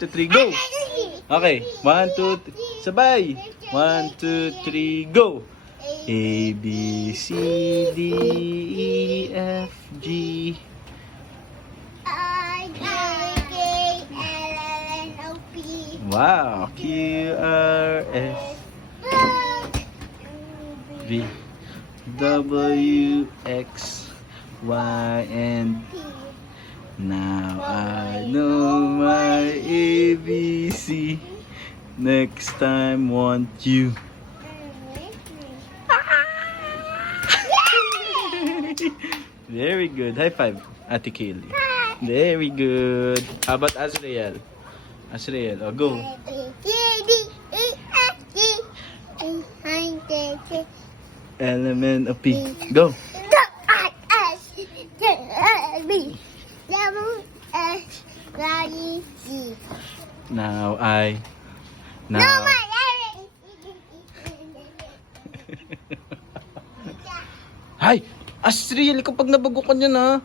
2, 3, go! Okay, 1, 2, sabay! 1, 2, 3, go! A, B, C, D, E, F, G. I, J, K, L, M, N, O, P. Wow! Q, R, S, V, W, X, Y, and now I know my ABC. Next time want you. Very good. High five, Ate Kaylee. Very good. How about Azrael? Azrael, oh, go. Element of P. Go. Now I. Now. Hay! Azrael, kapag nabago ka niyan ha.